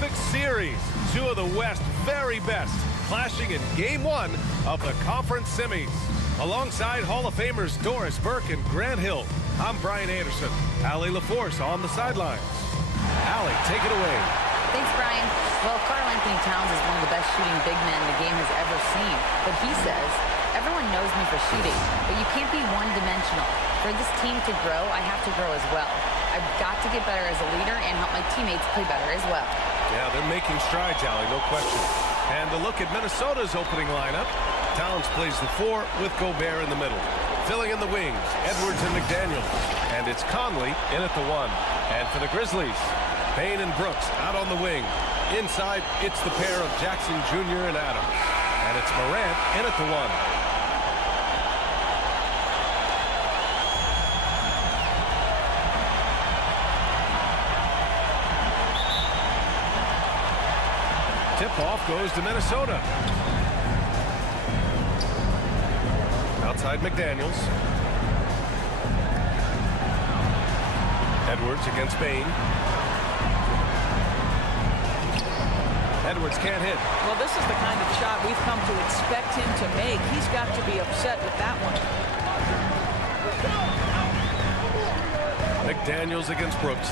epic series. Two of the West's very best clashing in Game 1 of the conference semis. Alongside Hall of Famers Doris Burke and Grant Hill, I'm Brian Anderson. Allie LaForce on the sidelines. Allie, take it away. Thanks, Brian. Well, Karl Anthony Towns is one of the best shooting big men the game has ever seen. But he says, everyone knows me for shooting, but you can't be one-dimensional. For this team to grow, I have to grow as well. I've got to get better as a leader and help my teammates play better as well. Yeah, they're making strides, Allie, no question. And a look at Minnesota's opening lineup. Towns plays the 4 with Gobert in the middle. Filling in the wings, Edwards and McDaniels. And it's Conley in at the 1. And for the Grizzlies, Payne and Brooks out on the wing. Inside, it's the pair of Jackson Jr. and Adams. And it's Morant in at the 1. Tip-off goes to Minnesota. Outside McDaniels. Edwards against Payne. Edwards can't hit. Well, this is the kind of shot we've come to expect him to make. He's got to be upset with that one. McDaniels against Brooks.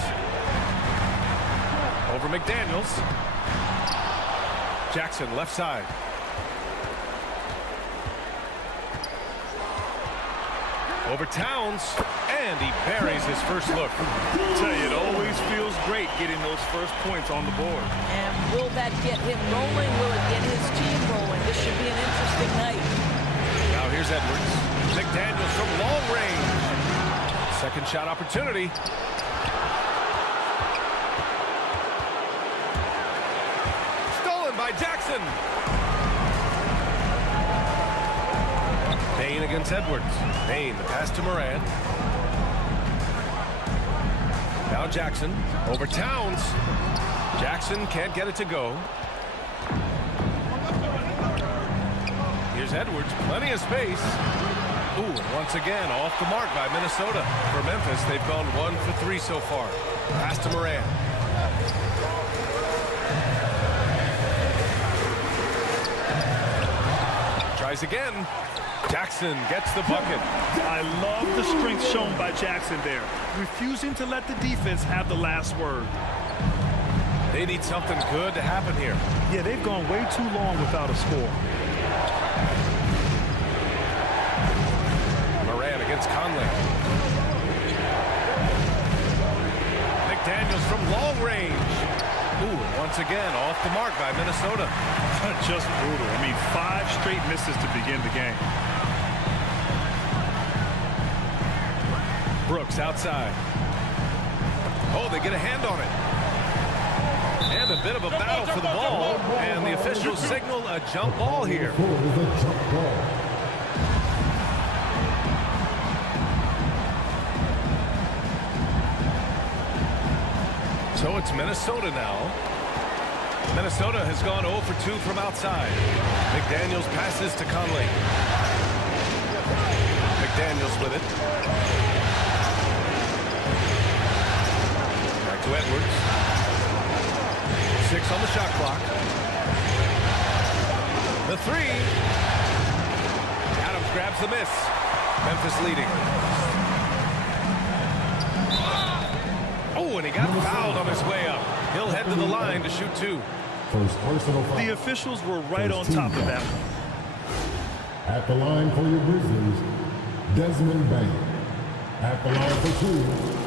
Over McDaniels. Jackson left side. Over Towns, and he buries his first look. I tell you, it always feels great getting those first points on the board. And will that get him rolling? Will it get his team rolling? This should be an interesting night. Now here's Edwards. McDaniels from long range. Second shot opportunity. By Jackson. Payne against Edwards. Payne, the pass to Morant. Now Jackson over Towns. Jackson can't get it to go. Here's Edwards, plenty of space. Ooh, once again off the mark by Minnesota. For Memphis, they've gone 1 for 3 so far. Pass to Morant. Tries again. Jackson gets the bucket. I love the strength shown by Jackson there, refusing to let the defense have the last word. They need something good to happen here. Yeah, they've gone way too long without a score. Morant against Conley. McDaniels from long range. Ooh, once again off the mark by Minnesota. Just brutal. I mean, 5 straight misses to begin the game. Brooks outside. Oh, they get a hand on it. And a bit of a battle for the ball. And the officials signal a jump ball here. So it's Minnesota now. Minnesota has gone 0 for 2 from outside. McDaniels passes to Conley. McDaniels with it. Back to Edwards. 6 on the shot clock. The 3. Adams grabs the miss. Memphis leading. Oh, and he got fouled on his way up. He'll head to the line to shoot 2. The officials were right on top of that. At the line for your Grizzlies, Desmond Bain. At the line for 2.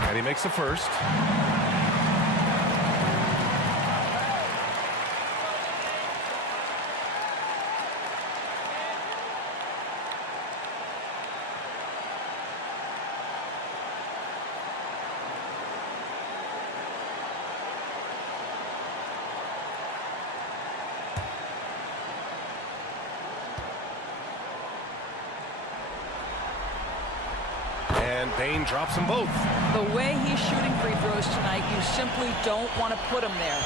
And he makes the first. Bain drops them both. The way he's shooting free throws tonight, you simply don't want to put him there.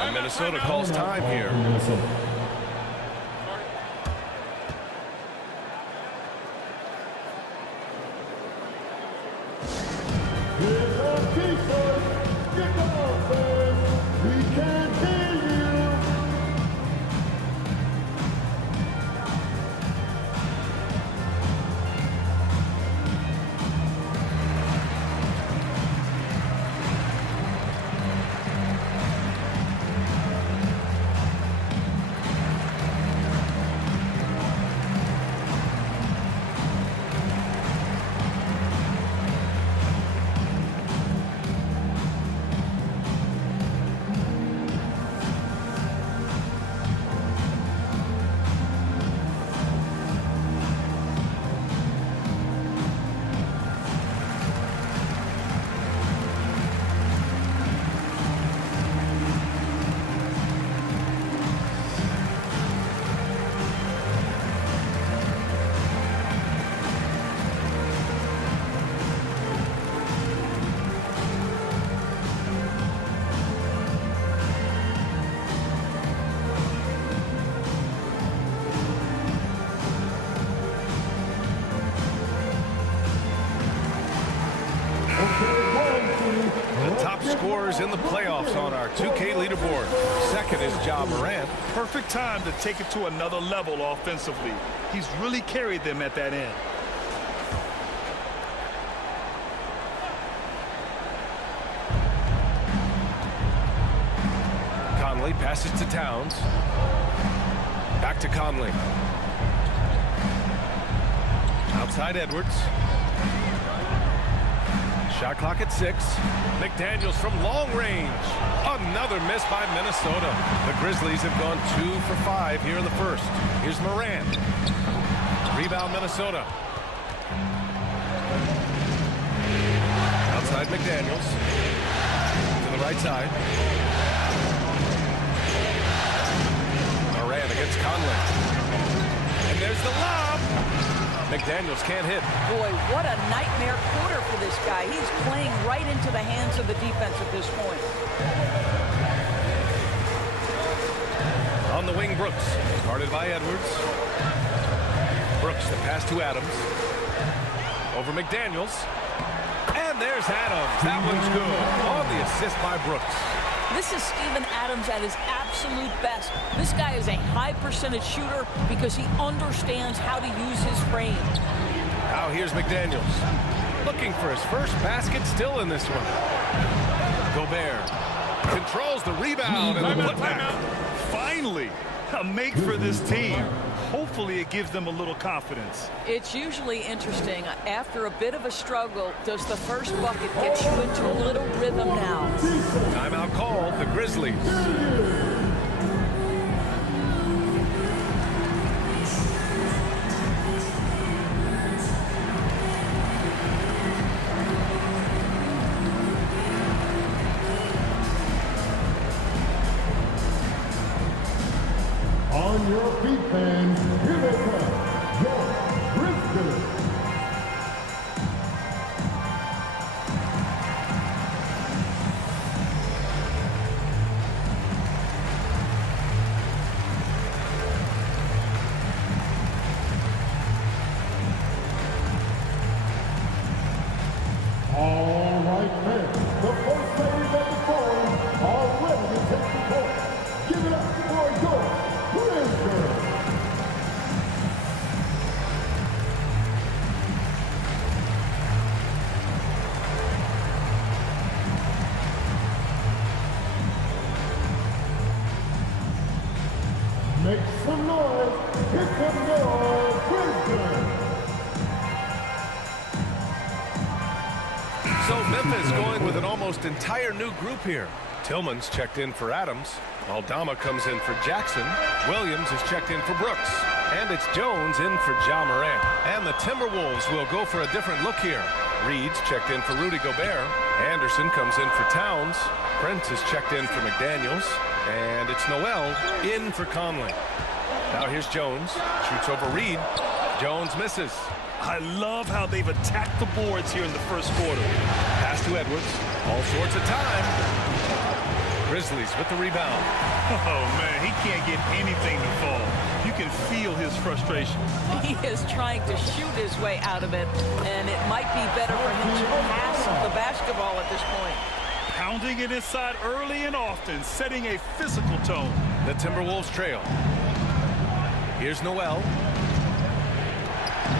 And Minnesota calls time here. Here's our defense. Get the offense. We can't hear you. The top scorers in the playoffs on our 2K leaderboard. Second is Ja Morant. Perfect time to take it to another level offensively. He's really carried them at that end. Conley passes to Towns. Back to Conley. Outside Edwards. Shot clock at 6. McDaniels from long range. Another miss by Minnesota. The Grizzlies have gone 2 for 5 here in the first. Here's Morant. Rebound Minnesota. Outside McDaniels. To the right side. Morant against Conley. And there's the lob. McDaniels can't hit. Boy, what a nightmare quarter for this guy. He's playing right into the hands of the defense at this point. On the wing, Brooks. Guarded by Edwards. Brooks, the pass to Adams. Over McDaniels. And there's Adams. That one's good. On the assist by Brooks. This is Steven Adams at his absolute best. This guy is a high percentage shooter because he understands how to use his frame. Now here's McDaniels. Looking for his first basket still in this one. Gobert controls the rebound and the putback. Finally, a make for this team. Hopefully it gives them a little confidence. It's usually interesting. After a bit of a struggle, does the first bucket get you into a little rhythm now? Timeout called the Grizzlies. On your feet, fans, here they come, your Grizzlies. All right, fans, the first ladies of the forum are ready to take the court. Give it up for your Grizzlies. Make some noise. Here come your Grizzlies. So Memphis going with an almost entire new group here. Tillman's checked in for Adams. Aldama comes in for Jackson. Williams is checked in for Brooks. And it's Jones in for Ja Morant. And the Timberwolves will go for a different look here. Reed's checked in for Rudy Gobert. Anderson comes in for Towns. Prince is checked in for McDaniels. And it's Noel in for Conley. Now here's Jones. Shoots over Reed. Jones misses. I love how they've attacked the boards here in the first quarter. Pass to Edwards. All sorts of time. Grizzlies with the rebound. Oh, man, he can't get anything to fall. You can feel his frustration. He is trying to shoot his way out of it, and it might be better for him to pass the basketball at this point. Pounding it inside early and often, setting a physical tone. The Timberwolves trail. Here's Noel.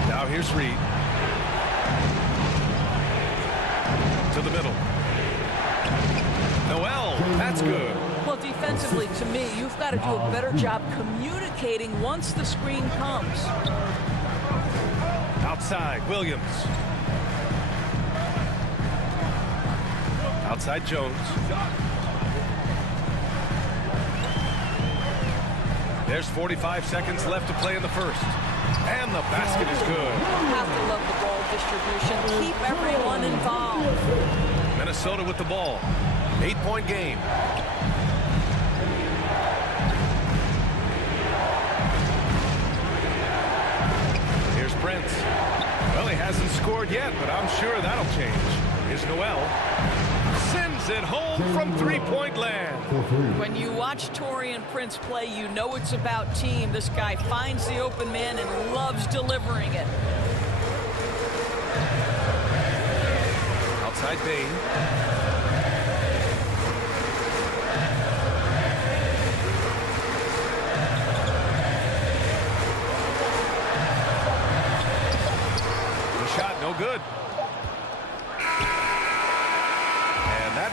Now here's Reed. To the middle. Noel, that's good. Well, defensively, to me, you've got to do a better job communicating once the screen comes. Outside, Williams. Outside, Jones. There's 45 seconds left to play in the first. And the basket is good. Have to love the ball distribution. Keep everyone involved. Minnesota with the ball. 8-point game. Here's Brent. Well, he hasn't scored yet, but I'm sure that'll change. Here's Noel. Sends it home from three-point land. When you watch Taurean Prince play, you know it's about team. This guy finds the open man and loves delivering it. Outside Bain. The shot, no good.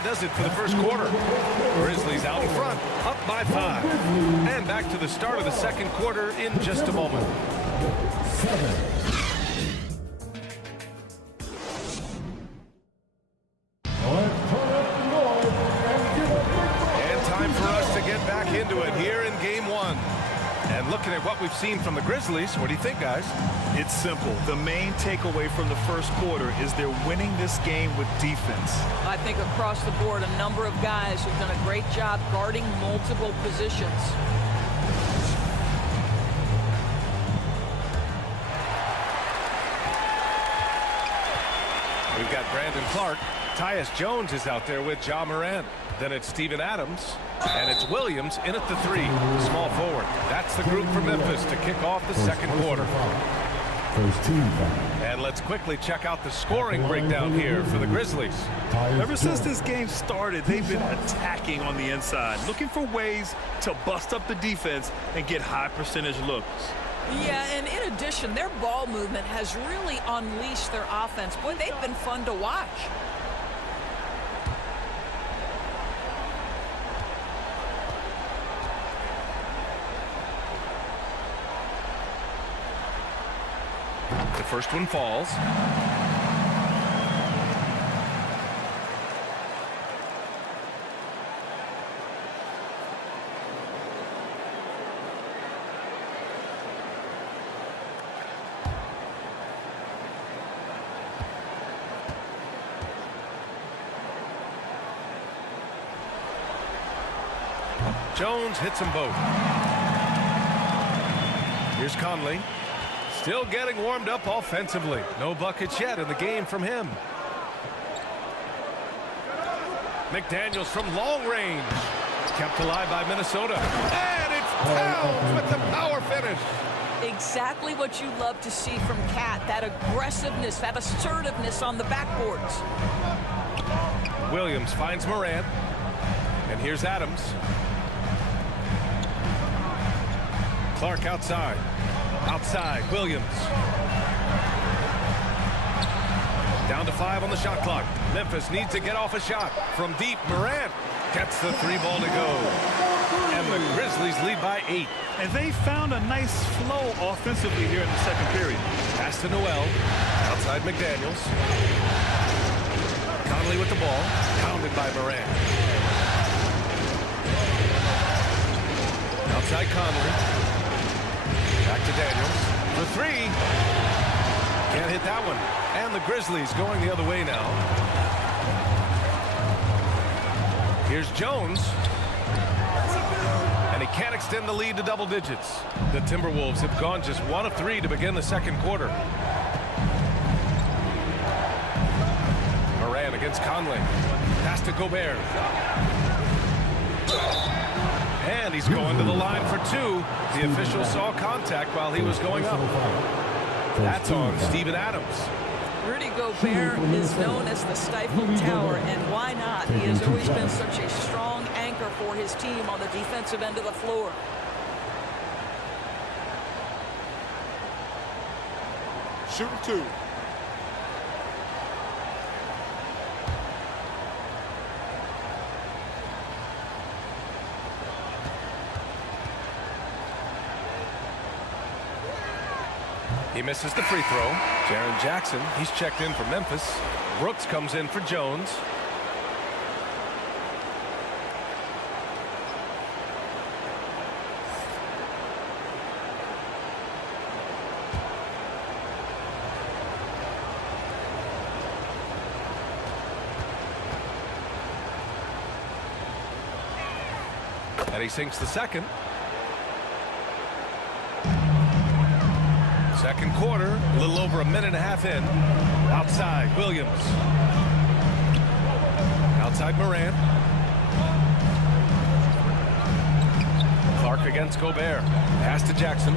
Does it for the first quarter. Grizzlies out in front, up by 5. And back to the start of the second quarter in just a moment. And time for us to get back into it here in game 1. And looking at what we've seen from the Grizzlies, what do you think, guys? It's simple. The main takeaway from the first quarter is they're winning this game with defense. I think across the board, a number of guys who've done a great job guarding multiple positions. We've got Brandon Clark. Tyus Jones is out there with Ja Morant. Then it's Steven Adams. And it's Williams in at the 3, small forward. That's the group for Memphis to kick off the second quarter. And let's quickly check out the scoring breakdown here for the Grizzlies. Ever since this game started, they've been attacking on the inside, looking for ways to bust up the defense and get high percentage looks. Yeah, and in addition, their ball movement has really unleashed their offense. Boy, they've been fun to watch. The first one falls. Jones hits them both. Here's Conley. Still getting warmed up offensively. No buckets yet in the game from him. McDaniels from long range. Kept alive by Minnesota. And it's Towns with the power finish. Exactly what you love to see from Cat. That aggressiveness, that assertiveness on the backboards. Williams finds Morant. And here's Adams. Clark outside. Outside, Williams. Down to 5 on the shot clock. Memphis needs to get off a shot. From deep, Morant gets the 3 ball to go. And the Grizzlies lead by 8. And they found a nice flow offensively here in the second period. Pass to Noel. Outside McDaniels. Conley with the ball. Pounded by Morant. Outside Conley. Back to Daniels for 3. Can't hit that one. And the Grizzlies going the other way now. Here's Jones. And he can't extend. extend the lead to double digits. The Timberwolves have gone just 1 of 3 to begin the second quarter. Moran against Conley. Pass to Gobert. And he's going to the line for 2. The official saw contact while he was going up. That's on Steven Adams. Rudy Gobert is known as the stifled tower, and why not? He has always been such a strong anchor for his team on the defensive end of the floor. Shooting 2. He misses the free throw. Jaren Jackson, he's checked in for Memphis. Brooks comes in for Jones. And he sinks the second. Second quarter, a little over a minute and a half in. Outside, Williams. Outside, Moran. Clark against Gobert. Pass to Jackson.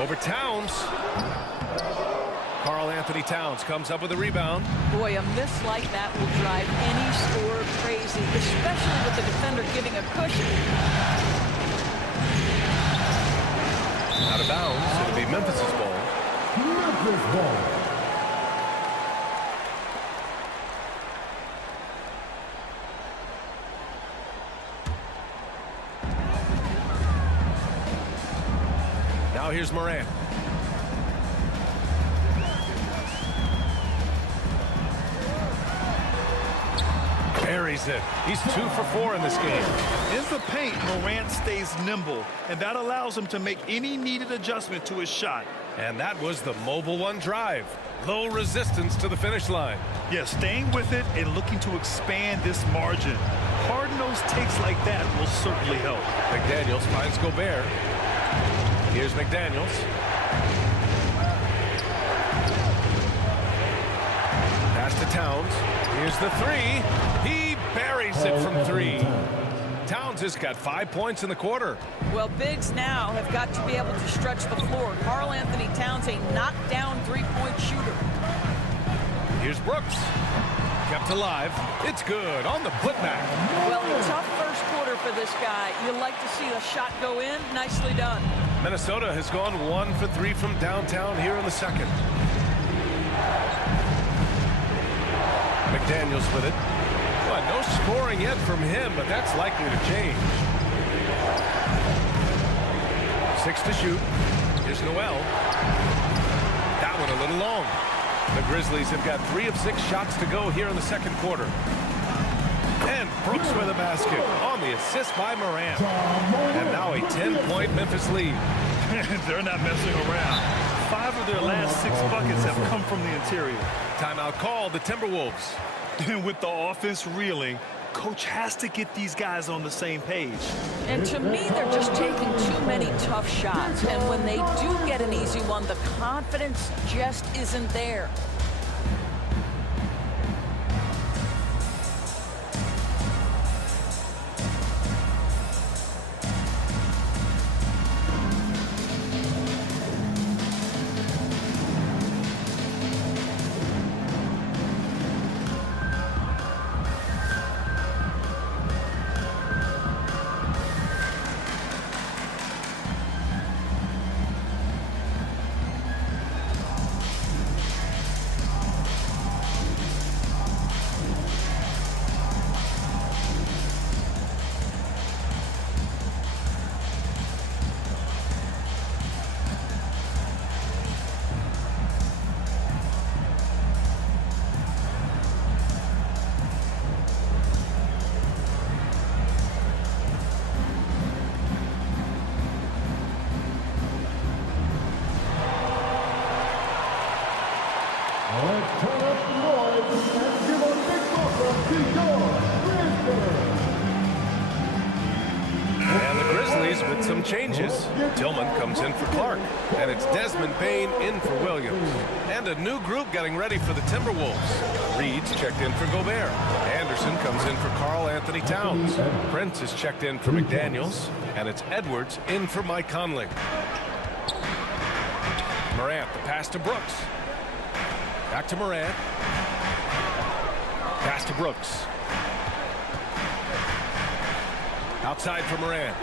Over Towns. Karl Anthony Towns comes up with a rebound. Boy, a miss like that will drive any scorer crazy, especially with the defender giving a cushion. Out of bounds. It'll be Memphis's ball. Memphis ball. Now here's Moran. Buries it. He's 2 for 4 in this game. In the paint, Morant stays nimble, and that allows him to make any needed adjustment to his shot. And that was the Mobile One drive. Low resistance to the finish line. Yeah, staying with it and looking to expand this margin. Hard-nosed takes like that will certainly help. McDaniels finds Gobert. Here's McDaniels. Pass to Towns. Here's the 3. He buries it from 3. Towns has got 5 points in the quarter. Well, bigs now have got to be able to stretch the floor. Karl Anthony Towns, a knockdown three-point shooter. Here's Brooks. Kept alive. It's good on the putback. Well, a tough first quarter for this guy. You like to see the shot go in. Nicely done. Minnesota has gone 1 for 3 from downtown here in the second. McDaniels with it. Well, no scoring yet from him, but that's likely to change. 6 to shoot. Here's Noel. That one a little long. The Grizzlies have got 3 of 6 shots to go here in the second quarter. And Brooks with a basket on the assist by Moran. And now a 10-point Memphis lead. They're not messing around. 5 of their last 6 buckets have come from the interior. Timeout called the Timberwolves. And with the offense reeling, coach has to get these guys on the same page. And to me, they're just taking too many tough shots. And when they do get an easy one, the confidence just isn't there. Grizzlies with some changes. Tillman comes in for Clark, and it's Desmond Bain in for Williams. And a new group getting ready for the Timberwolves. Reed's checked in for Gobert. Anderson comes in for Karl Anthony Towns. Prince is checked in for McDaniels, and it's Edwards in for Mike Conley. Morant, the pass to Brooks. Back to Morant. Pass to Brooks. Outside for Morant.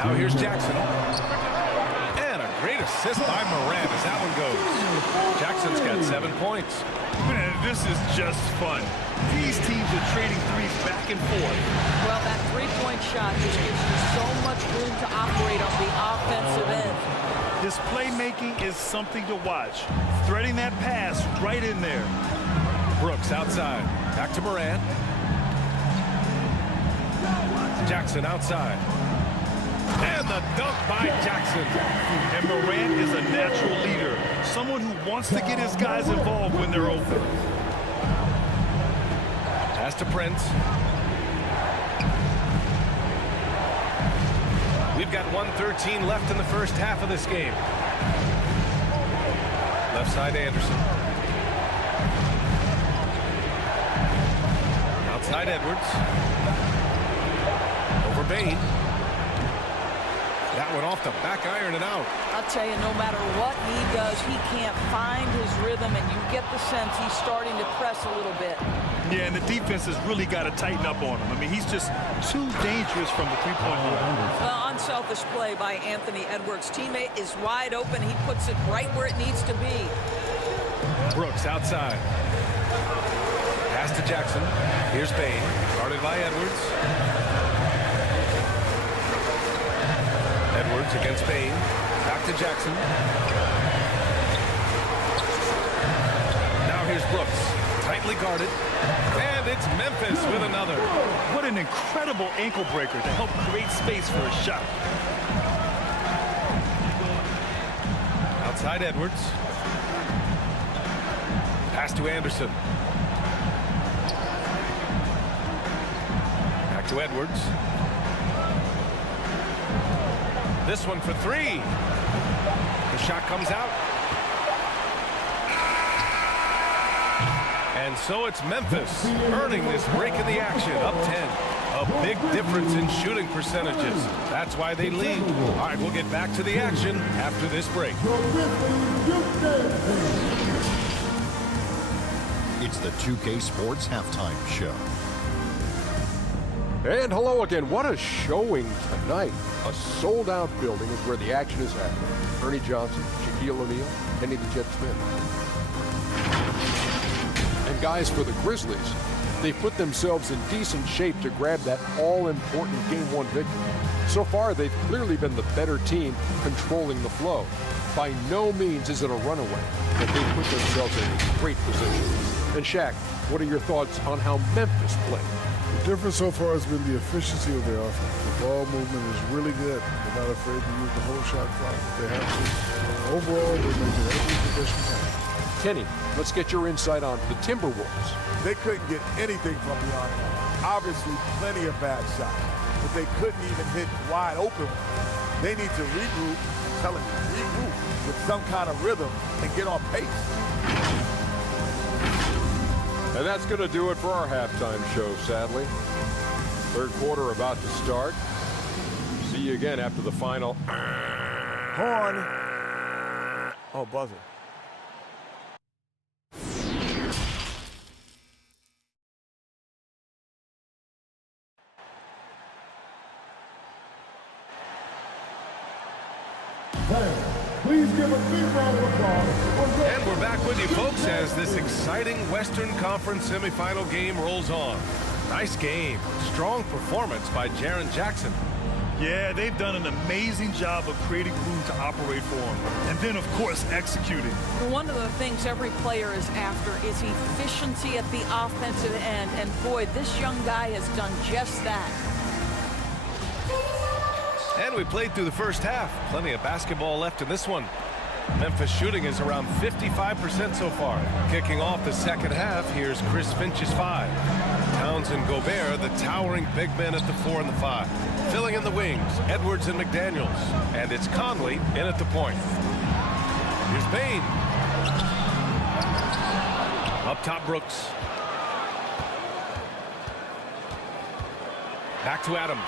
Now here's Jackson. And a great assist by Morant as that one goes. Jackson's got 7 points. Man, this is just fun. These teams are trading threes back and forth. Well, that three-point shot just gives you so much room to operate on the offensive end. This playmaking is something to watch. Threading that pass right in there. Brooks outside. Back to Morant. Jackson outside. And the dunk by Jackson. And Morant is a natural leader. Someone who wants to get his guys involved when they're open. Pass to Prince. We've got 1:13 left in the first half of this game. Left side Anderson. Outside Edwards. Over Bain. That one off the back iron and out. I'll tell you, no matter what he does, he can't find his rhythm, and you get the sense he's starting to press a little bit. Yeah, and the defense has really got to tighten up on him. I mean, he's just too dangerous from the three-point line. Well, unselfish play by Anthony Edwards. Teammate is wide open. He puts it right where it needs to be. Brooks outside. Pass to Jackson. Here's Bain. Guarded by Edwards. Edwards against Bain. Back to Jackson. Now here's Brooks. Tightly guarded. And it's Memphis with another. What an incredible ankle breaker to help create space for a shot. Outside Edwards. Pass to Anderson. Back to Edwards. This one for three. The shot comes out. And so it's Memphis earning this break in the action, up 10. A big difference in shooting percentages. That's why they lead. All right, we'll get back to the action after this break. It's the 2K Sports Halftime Show. And hello again. What a showing tonight. A sold-out building is where the action is happening. Ernie Johnson, Shaquille O'Neal, Kenny the Jet Smith. And guys, for the Grizzlies, they put themselves in decent shape to grab that all-important Game 1 victory. So far, they've clearly been the better team controlling the flow. By no means is it a runaway, but they put themselves in a great position. And Shaq, what are your thoughts on how Memphis played? The difference so far has been the efficiency of their offense. The ball movement is really good. They're not afraid to use the whole shot clock if they have to. Overall, they're making every possession count. Kenny, let's get your insight on the Timberwolves. They couldn't get anything from beyond the arc. Obviously, plenty of bad shots, but they couldn't even hit wide open. They need to regroup, I'm telling you, regroup with some kind of rhythm and get on pace. And that's going to do it for our halftime show, sadly. Third quarter about to start. See you again after the final. Horn. Oh, buzzer. Please give a big round of applause. And we're back with you, folks, as this exciting Western Conference semifinal game rolls on. Nice game. Strong performance by Jaren Jackson. Yeah, they've done an amazing job of creating room to operate for him. And then, of course, executing. One of the things every player is after is efficiency at the offensive end. And boy, this young guy has done just that. And we played through the first half. Plenty of basketball left in this one. Memphis shooting is around 55% so far. Kicking off the second half, here's Chris Finch's 5. Towns Towns and Gobert, the towering big men at the 4 and the 5. Filling in the wings, Edwards and McDaniels. And it's Conley in at the point. Here's Bain. Up top, Brooks. Back to Adams.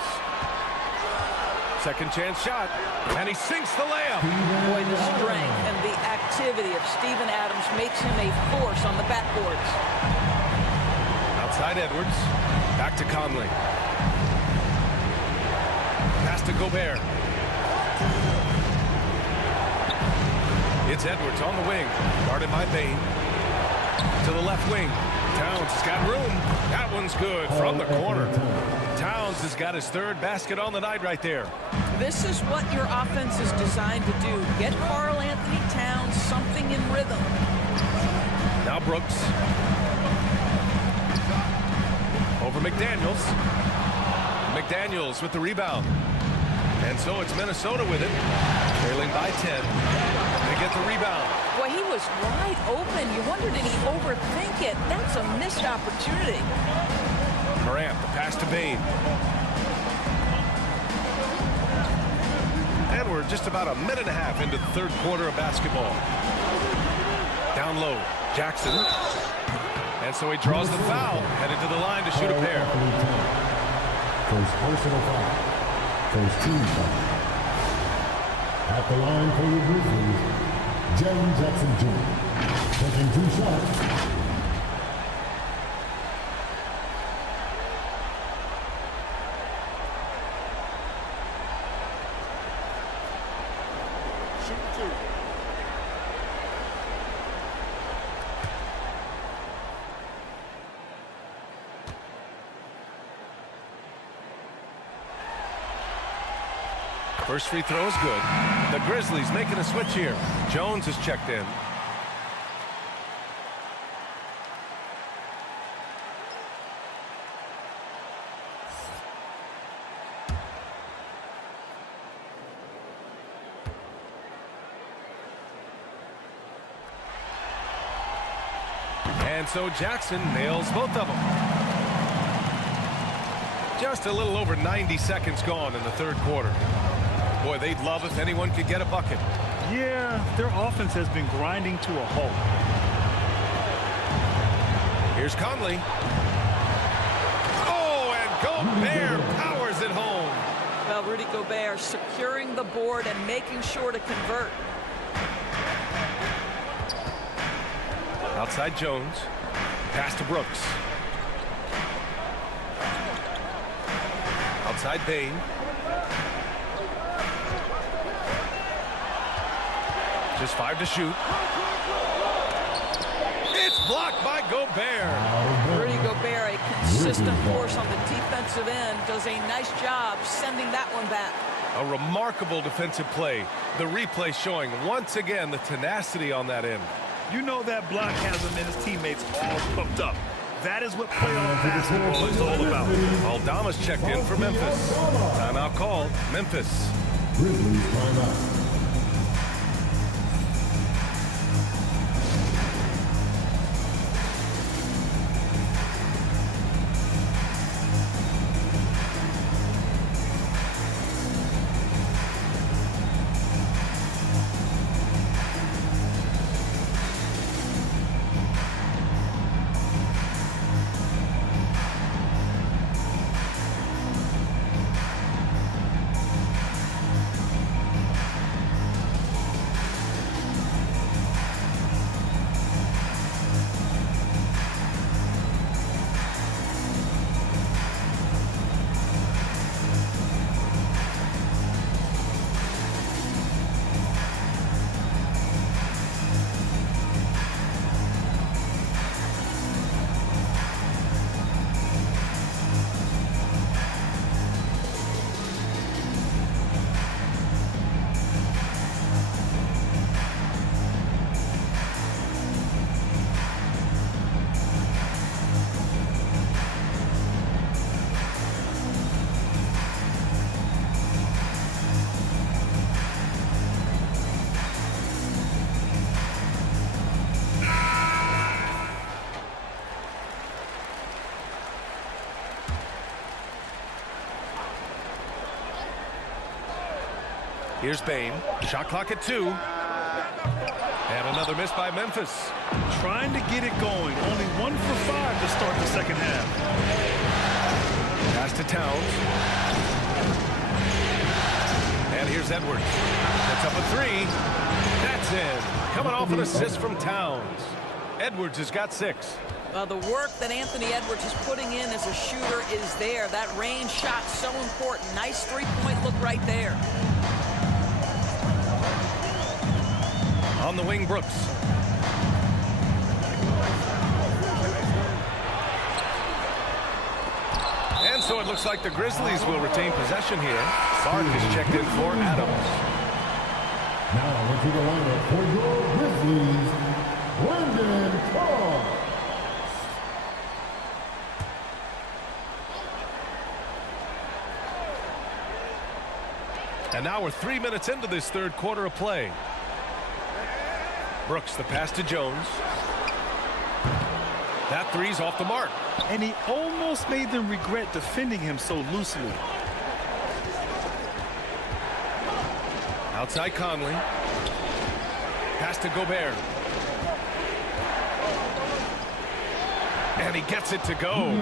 Second chance shot. And he sinks the layup. Boy, the strength and the activity of Steven Adams makes him a force on the backboards. Outside Edwards. Back to Conley. Pass to Gobert. It's Edwards on the wing. Guarded by Bain. To the left wing. Towns has got room. That one's good from the corner. Towns has got his third basket on the night right there. This is what your offense is designed to do. Get Karl Anthony Towns something in rhythm. Now Brooks. Over McDaniels. McDaniels with the rebound. And so it's Minnesota with it. Trailing by 10. They get the rebound. Boy, he was wide open. You wonder, did he overthink it? That's a missed opportunity. Morant, the pass to Bain. And we're just about a minute and a half into the third quarter of basketball. Down low, Jackson. And so he draws the foul, headed to the line to shoot a pair. First personal foul. First team foul. At the line for the Grizzlies, Jaren Jackson Jr. Taking 2 shots. First free throw is good. The Grizzlies making a switch here. Jones is checked in. And so Jackson nails both of them. Just a little over 90 seconds gone in the third quarter. Boy, they'd love if anyone could get a bucket. Yeah, their offense has been grinding to a halt. Here's Conley. Oh, and Gobert powers it home. Well, Rudy Gobert securing the board and making sure to convert. Outside Jones. Pass to Brooks. Outside Bain. Just 5 to shoot. It's blocked by Gobert. Rudy Gobert, a consistent force on the defensive end, does a nice job sending that one back. A remarkable defensive play. The replay showing once again the tenacity on that end. You know that block has him and his teammates all pumped up. That is what playoff basketball is all about. Aldama's checked in for Memphis. Timeout called. Memphis. Grizzlies timeout. Here's Bain. Shot clock at 2. And another miss by Memphis. Trying to get it going. Only 1 for 5 to start the second half. Pass to Towns. And here's Edwards. Puts up a 3. That's in. Coming off an assist from Towns. Edwards has got 6. The work that Anthony Edwards is putting in as a shooter is there. That range shot so important. Nice three-point look right there. On the wing, Brooks. And so it looks like the Grizzlies will retain possession here. Sark is checked in for Adams. Now into the lineup for your Grizzlies, Brandon Clark. And now we're 3 minutes into this third quarter of play. Brooks, the pass to Jones. That three's off the mark. And he almost made them regret defending him so loosely. Outside Conley. Pass to Gobert. And he gets it to go.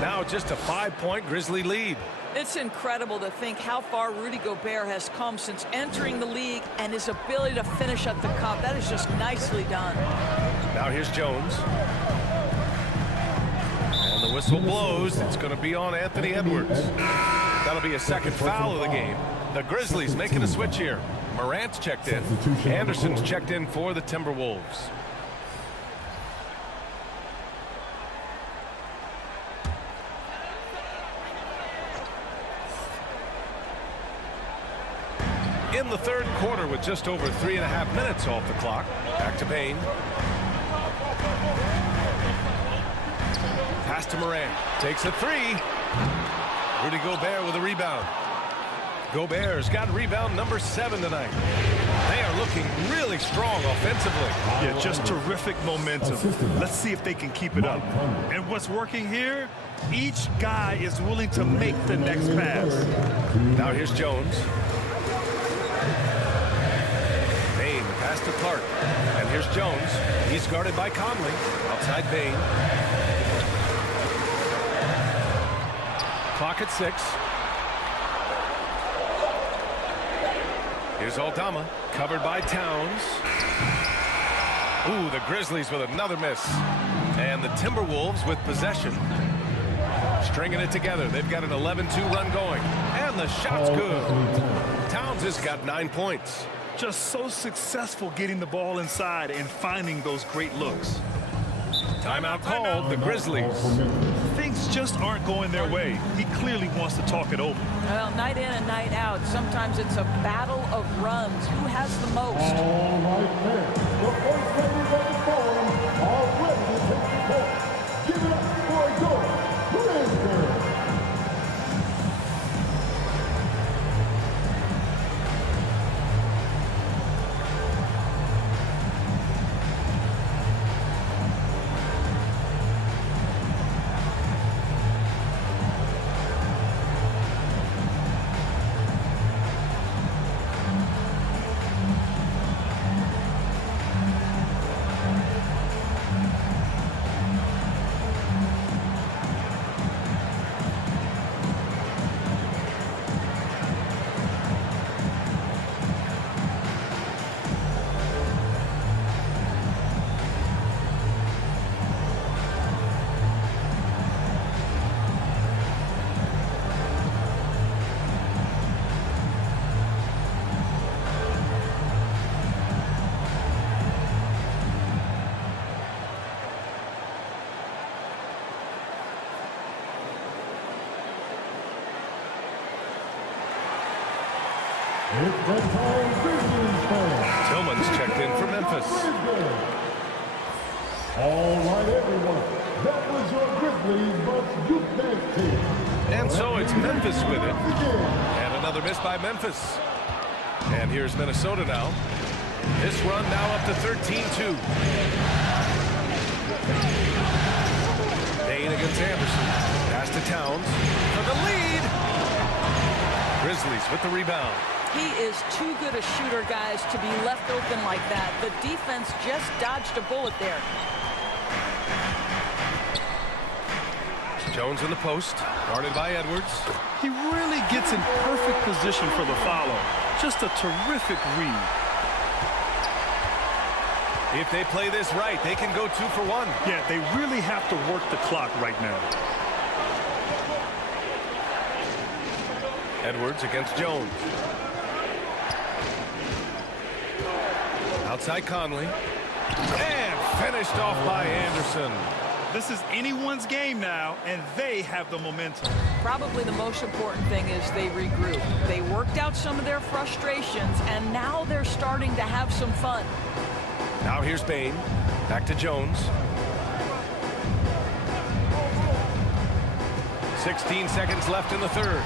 Now just a 5-point Grizzly lead. It's incredible to think how far Rudy Gobert has come since entering the league and his ability to finish at the cup. That is just nicely done. Now here's Jones. And the whistle blows. It's going to be on Anthony Edwards. That'll be a second foul of the game. The Grizzlies making a switch here. Morant's checked in. Anderson's checked in for the Timberwolves. In the third quarter with just over 3.5 minutes off the clock. Back to Bain. Pass to Morant. Takes a 3. Rudy Gobert with a rebound. Gobert's got rebound number 7 tonight. They are looking really strong offensively. Yeah, just terrific momentum. Let's see if they can keep it up. And what's working here? Each guy is willing to make the next pass. Now here's Jones. Bain, pass to Clark. And here's Jones. He's guarded by Conley. Outside Bain. Clock at 6. Here's Aldama, covered by Towns. Ooh, the Grizzlies with another miss. And the Timberwolves with possession. Stringing it together. They've got an 11-2 run going. And the shot's good. Towns has got 9 points. Just so successful getting the ball inside and finding those great looks. Timeout called. The Grizzlies. Things just aren't going their way. He clearly wants to talk it over. Well, night in and night out, sometimes it's a battle of runs. Who has the most? All right, there. The first members of the forum are ready to take the court. Give it up for a goal. Grizzlies. Tillman's checked in for Memphis. All right, everyone. That was your Grizzlies Bucks Youth Dance Team. And so it's Memphis with it. And another miss by Memphis. And here's Minnesota now. This run now up to 13-2. Bain against Anderson. Pass to Towns for the lead. Grizzlies with the rebound. He is too good a shooter, guys, to be left open like that. The defense just dodged a bullet there. Jones in the post, guarded by Edwards. He really gets in perfect position for the follow. Just a terrific read. If they play this right, they can go 2 for 1. Yeah, they really have to work the clock right now. Edwards against Jones. Outside Conley. And finished off by Anderson. This is anyone's game now, and they have the momentum. Probably the most important thing is they regroup. They worked out some of their frustrations, and now they're starting to have some fun. Now here's Bain. Back to Jones. 16 seconds left in the third.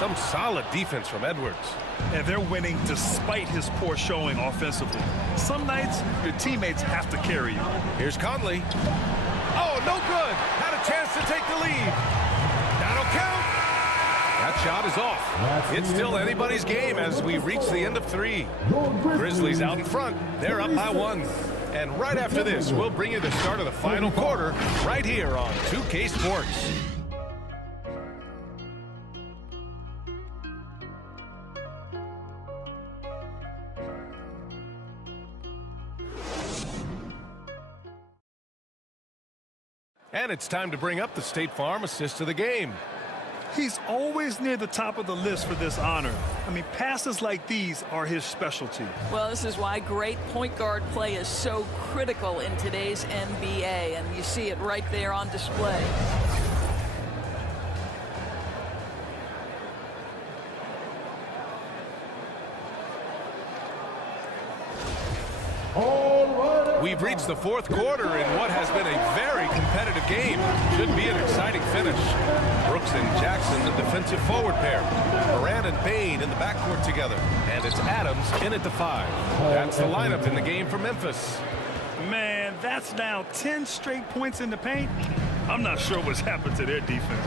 Some solid defense from Edwards. And they're winning despite his poor showing offensively. Some nights, your teammates have to carry you. Here's Conley. Oh, no good. Had a chance to take the lead. That'll count. That shot is off. It's still anybody's game as we reach the end of 3. Grizzlies out in front. They're up by 1. And right after this, we'll bring you the start of the final quarter right here on 2K Sports. And it's time to bring up the State Farm assist of the game. He's always near the top of the list for this honor. I mean, passes like these are his specialty. Well, this is why great point guard play is so critical in today's NBA, and you see it right there on display. We've reached the 4th quarter in what has been a very competitive game. Should be an exciting finish. Brooks and Jackson, the defensive forward pair. Morant and Bain in the backcourt together. And it's Adams in at the 5. That's the lineup in the game for Memphis. Man, that's now 10 straight points in the paint. I'm not sure what's happened to their defense.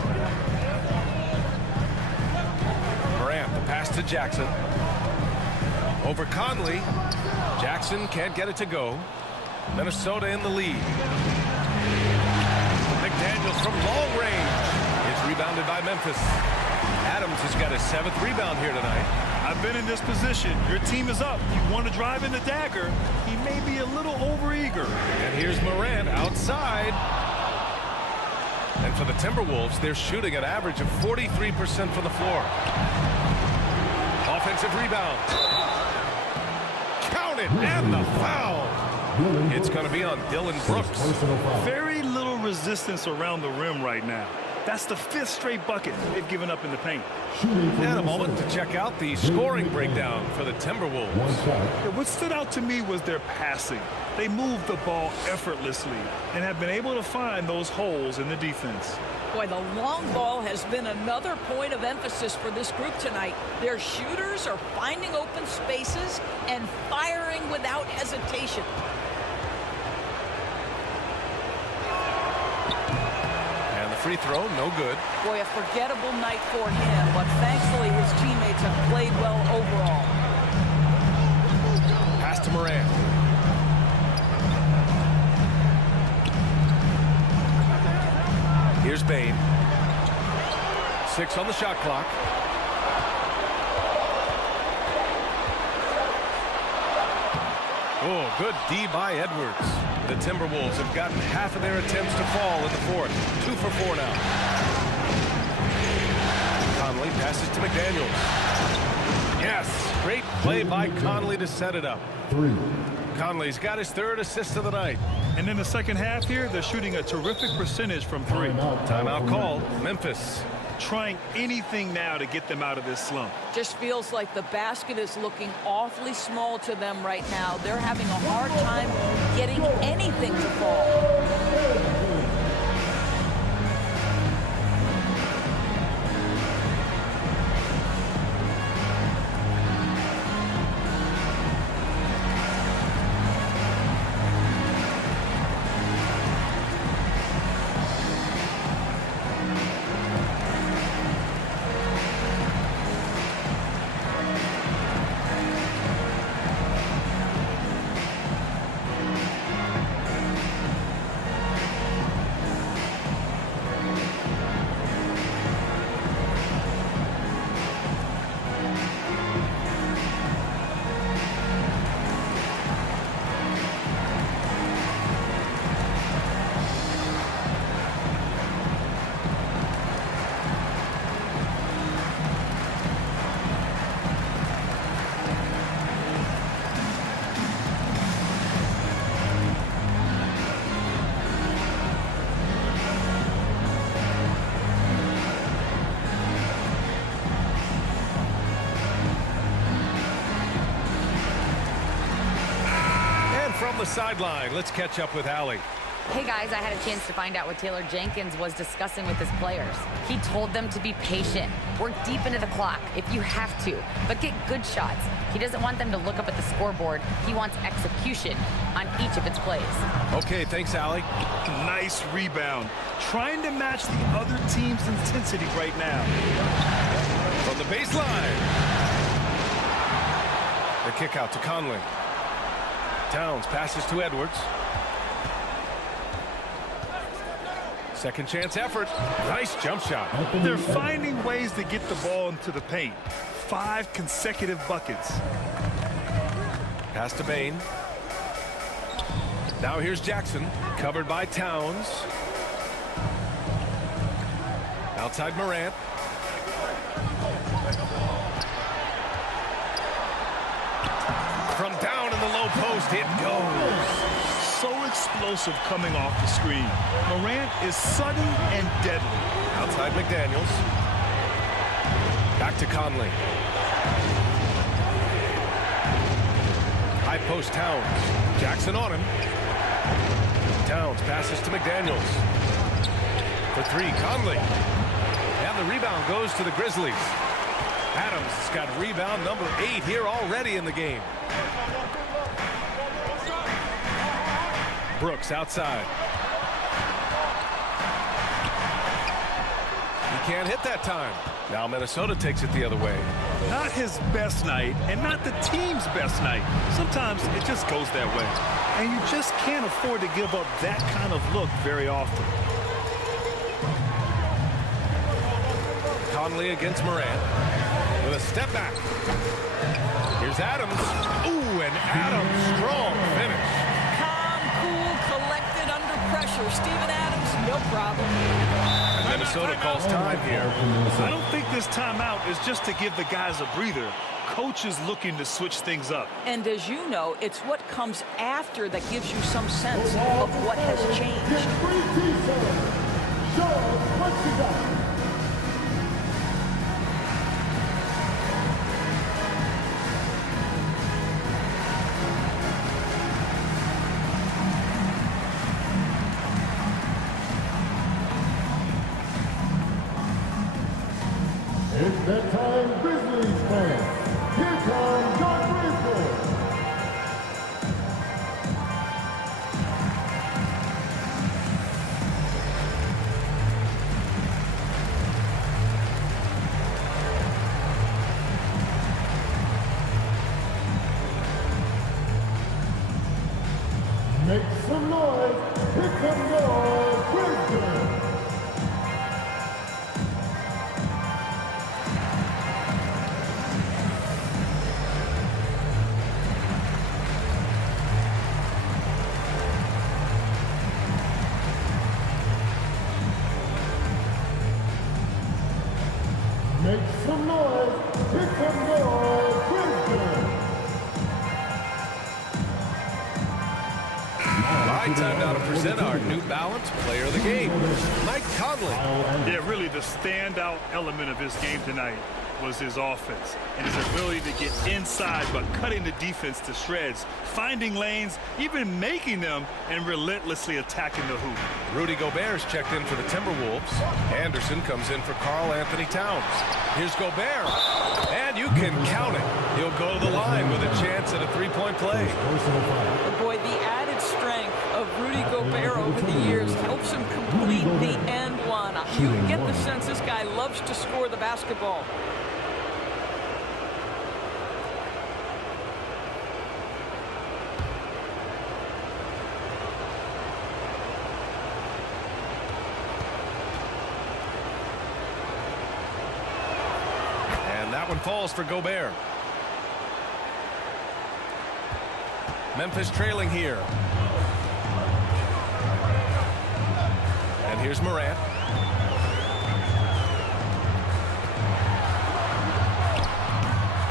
Morant, the pass to Jackson. Over Conley. Jackson can't get it to go. Minnesota in the lead. McDaniels from long range. It's rebounded by Memphis. Adams has got his 7th rebound here tonight. I've been in this position. Your team is up. You want to drive in the dagger. He may be a little overeager. And here's Morant outside. And for the Timberwolves, they're shooting an average of 43% from the floor. Offensive rebound. Counted, and the foul. It's going to be on Dylan Brooks. Very little resistance around the rim right now. That's the 5th straight bucket they've given up in the paint. And a moment to check out the scoring breakdown for the Timberwolves. What stood out to me was their passing. They moved the ball effortlessly and have been able to find those holes in the defense. Boy, the long ball has been another point of emphasis for this group tonight. Their shooters are finding open spaces and firing without hesitation. And the free throw, no good. Boy, a forgettable night for him, but thankfully his teammates have played well overall. Pass to Morant. Here's Bain. 6 on the shot clock. Oh, good D by Edwards. The Timberwolves have gotten half of their attempts to fall in the 4th. 2 for 4 now. Conley passes to McDaniels. Yes, great play by Conley to set it up. 3. Conley's got his 3rd assist of the night. And in the second half here, they're shooting a terrific percentage from 3. Timeout called. Memphis. Trying anything now to get them out of this slump. Just feels like the basket is looking awfully small to them right now. They're having a hard time getting anything to fall. the sideline, let's catch up with Allie. Hey guys, I had a chance to find out what Taylor Jenkins was discussing with his players. He told them to be patient, work deep into the clock if you have to, but get good shots. He doesn't want them to look up at the scoreboard. He wants execution on each of its plays. Okay, thanks, Allie. Nice rebound. Trying to match the other team's intensity right now. From the baseline. The kick out to Conley. Towns passes to Edwards. Second chance effort. Nice jump shot. They're finding ways to get the ball into the paint. 5 consecutive buckets. Pass to Bain. Now here's Jackson, covered by Towns. Outside Morant. From down in the low post, it goes. So explosive coming off the screen. Morant is sudden and deadly. Outside McDaniels. Back to Conley. High post Towns. Jackson on him. Towns passes to McDaniels. For 3, Conley. And the rebound goes to the Grizzlies. Adams has got rebound number 8 here already in the game. Brooks outside. He can't hit that time. Now Minnesota takes it the other way. Not his best night and not the team's best night. Sometimes it just goes that way. And you just can't afford to give up that kind of look very often. Conley against Morant with a step back. Here's Adams. Ooh, and Adams, strong finish. Calm, cool, collected under pressure. Steven Adams, no problem. And Minnesota calls time here. I don't think this timeout is just to give the guys a breather. Coach is looking to switch things up. And as you know, it's what comes after that gives you some sense of what has changed. It's that time, Grizzlies fans. Here comes your Grizzlies. Make some noise. Here come your Grizzlies. Make some noise. Here come your Grizzlies. All right, time now to present our New Balance Player of the Game, Mike Conley. Yeah, really the standout element of his game tonight was his offense and his ability to get inside but cutting the defense to shreds, finding lanes, even making them, and relentlessly attacking the hoop. Rudy Gobert's checked in for the Timberwolves. Anderson comes in for Karl Anthony Towns. Here's Gobert, and you can count it. He'll go to the line with a chance at a three-point play. But boy, the added strength of Rudy Gobert over the years helps him complete the end one. You get the sense this guy loves to score the basketball. That one falls for Gobert. Memphis trailing here. And here's Morant.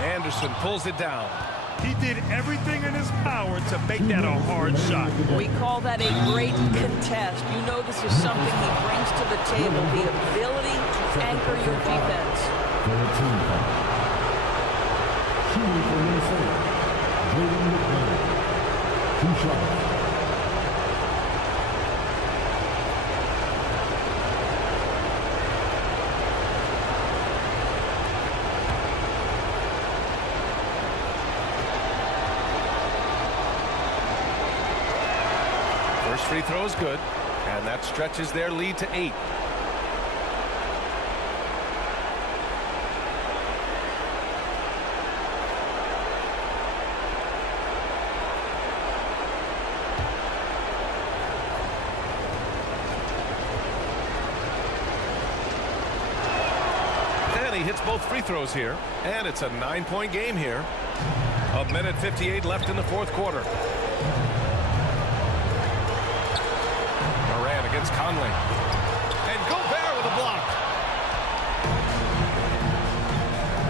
Anderson pulls it down. He did everything in his power to make that a hard shot. We call that a great contest. You know this is something he brings to the table, the ability to anchor your defense. 2 shots. First free throw is good, and that stretches their lead to 8. And he hits both free throws here, and it's a 9-point game here. 1:58 left in the fourth quarter. Against Conley. And Gobert with a block.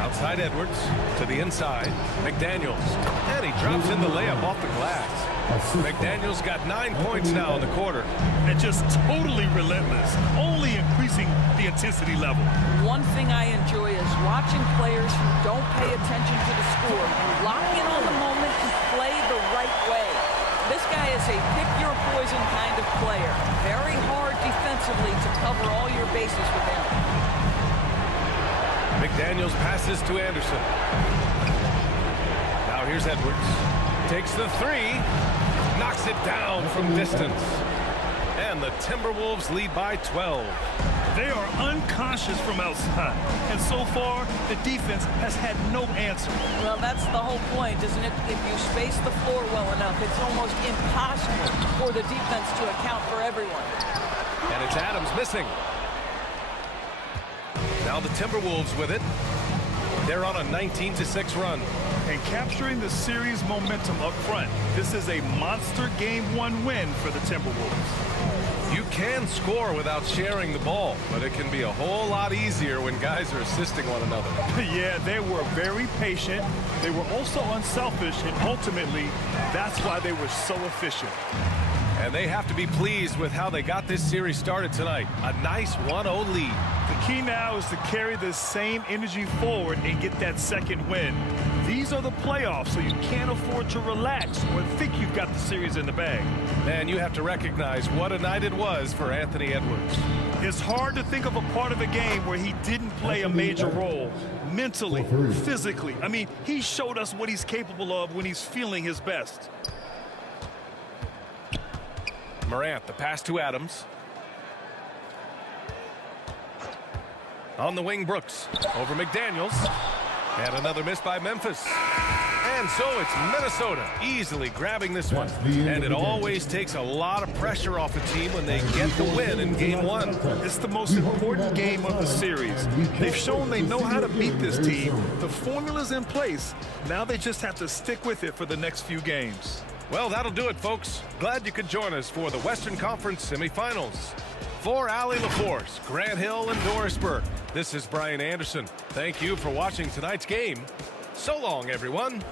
Outside Edwards to the inside. McDaniels. And he drops in the layup off the glass. McDaniels got 9 points now in the quarter. And just totally relentless, only increasing the intensity level. One thing I enjoy is watching players who don't pay attention to the score, lock in on the moment and play the right way. This guy is a pick-your-poison kind of player. Very hard defensively to cover all your bases with him. McDaniels passes to Anderson. Now here's Edwards. Takes the 3. Knocks it down from distance. And the Timberwolves lead by 12. They are unconscious from outside. And so far, the defense has had no answer. Well, that's the whole point, isn't it? If you space the floor well enough, it's almost impossible for the defense to account for everyone. And it's Adams missing. Now the Timberwolves with it. They're on a 19-6 run. And capturing the series momentum up front. This is a monster Game 1 win for the Timberwolves. You can score without sharing the ball, but it can be a whole lot easier when guys are assisting one another. Yeah, they were very patient. They were also unselfish, and ultimately, that's why they were so efficient. And they have to be pleased with how they got this series started tonight. A nice 1-0 lead. The key now is to carry this same energy forward and get that second win. These are the playoffs, so you can't afford to relax or think you've got the series in the bag. Man, you have to recognize what a night it was for Anthony Edwards. It's hard to think of a part of a game where he didn't play a major role. Mentally, physically. I mean, he showed us what he's capable of when he's feeling his best. Morant, the pass to Adams. On the wing, Brooks. Over McDaniels. And another miss by Memphis. And so it's Minnesota easily grabbing this one. And it always takes a lot of pressure off a team when they get the win in Game 1. It's the most important game of the series. They've shown they know how to beat this team. The formula's in place. Now they just have to stick with it for the next few games. Well, that'll do it, folks. Glad you could join us for the Western Conference semifinals. For Allie LaForce, Grant Hill, and Doris Burke, this is Brian Anderson. Thank you for watching tonight's game. So long, everyone.